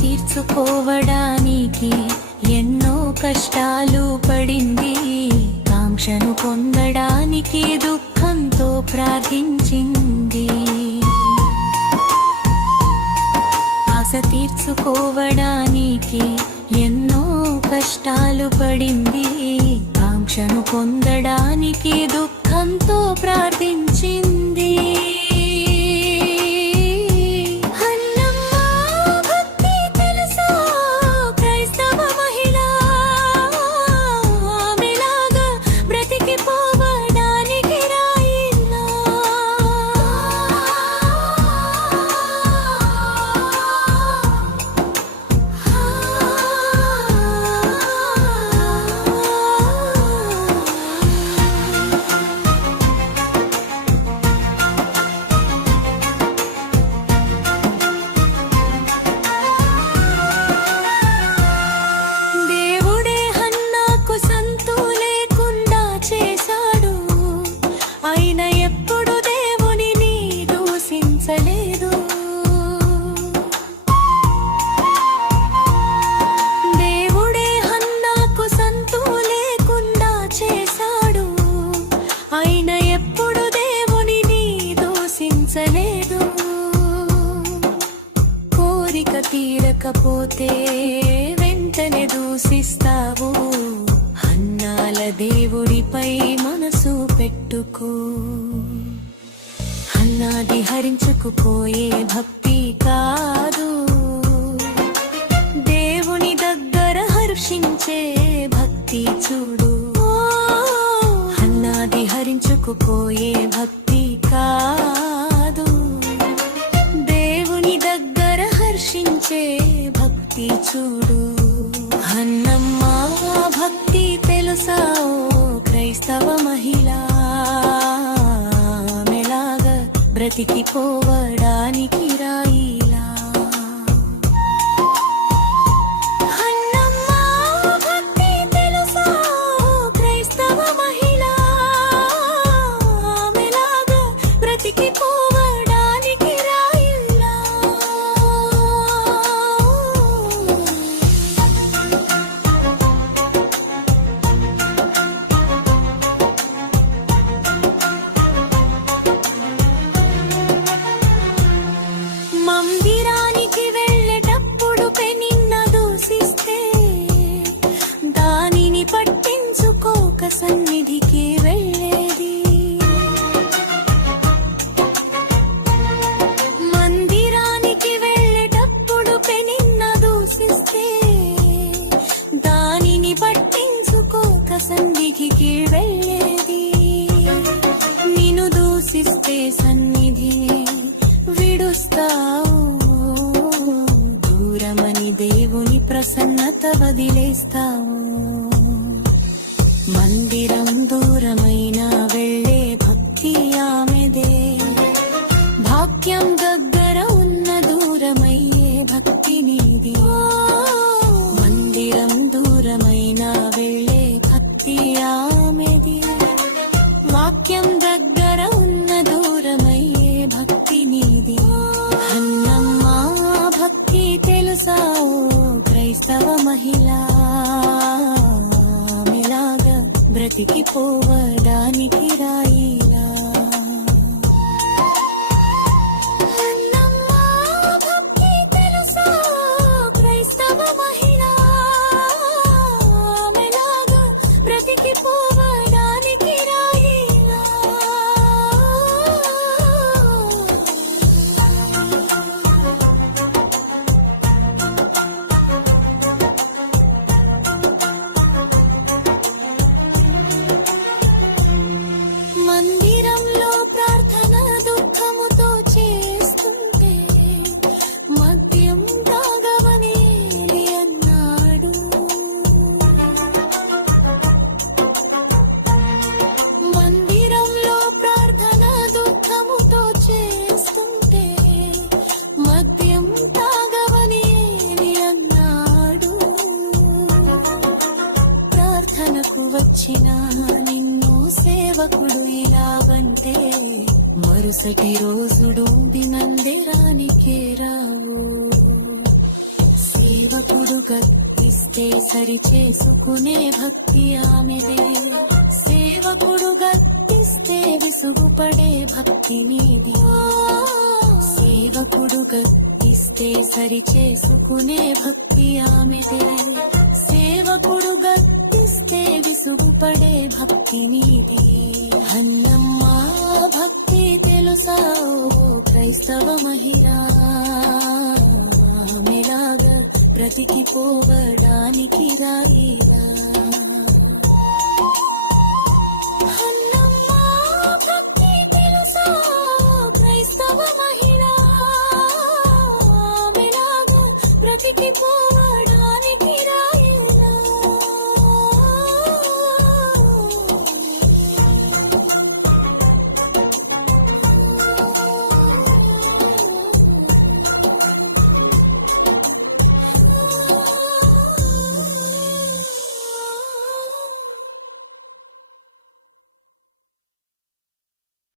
తీర్చుకోవడానికి ఎన్నో కష్టాలు పడింది. కాంక్షను పొందడానికి దుఃఖంతో ప్రార్థించింది. ఆశ తీర్చుకోవడానికి ఎన్నో కష్టాలు పడింది. కాంక్షను పొందడానికి దుఃఖంతో ప్రార్థించింది. కోరిక తీరకపోతే వెంటనే దూషిస్తావు. హన్నాల దేవుడిపై మనసు పెట్టుకో. హన్నాది హరించుకుపోయే భక్తి కాదు, దేవుని దగ్గర హర్షించే భక్తి చూడు. హన్నాది హరించుకుపోయే భక్తి కాదు, దేవుని దగ్గర హర్షించే భక్తి చూడు. హన్నమ్మ భక్తి తెలుసా ఓ క్రైస్తవ మహిళ, మెలాగా బ్రతికిపోవడానికి రాయిలా. మందిరానికి వెళ్ళేటప్పుడు పెనిన్న దూషిస్తే దానిని పట్టించుకోక సన్నిధికి వెళ్ళేది. మందిరానికి వెళ్ళేటప్పుడు పెనిన్న దూషిస్తే దానిని పట్టించుకోక సన్నిధికి వెళ్ళేది. నిన్ను దూషిస్తే సన్నిధిని విడుస్తావు, దూరమని దేవుని ప్రసన్నత వదిలేస్తావు. మందిరం దూరమైన వెళ్ళే భక్తి ఆమెదే, భాగ్యం దగ్గర ఉన్న దూరమయ్యే భక్తి నీది. మందిరం దూరమైన వెళ్ళే భక్తి ఆమెది, వాక్యం దగ్గర ఉన్న దూరమయ్యే భక్తి నీది. హన్నమ్మ భక్తి తెలుసా ఓ క్రైస్తవ మహిళ, మెలాగా బ్రతికిపోవడానికి రాయిలా. మందిరంలో ప్రార్థన దుఃఖముతో చేస్తుంటే మద్యం తాగవని అన్నాడు. మందిరంలో ప్రార్థన దుఃఖముతో చేస్తుంటే మద్యం తాగవని అన్నాడు. ప్రార్థనకు వచ్చిన నిన్ను సేవకుడు ఇలాగంటే మరుసటి రోజుడు మందిరానికే రావు. సేవకుడు గద్దిస్తే సరి చేసుకునే భక్తి ఆమెదే. సేవకుడు గద్దిస్తే విసుగుపడే భక్తి నీది. సేవకుడు గద్దిస్తే సరి చేసుకునే భక్తి ఆమెదే. సేవకుడు గద్దిస్తే విసుగుపడే భక్తి నీది. హన్నమ్మ భక్తి తెలుసా ఓ క్రైస్తవ మహిళ, ఆమెలాగా బ్రతికిపోవడానికి రాయిలా. హన్నమ్మ భక్తి తెలుసా ఓ క్రైస్తవ మహిళ, ఆమెలాగా బ్రతికిపో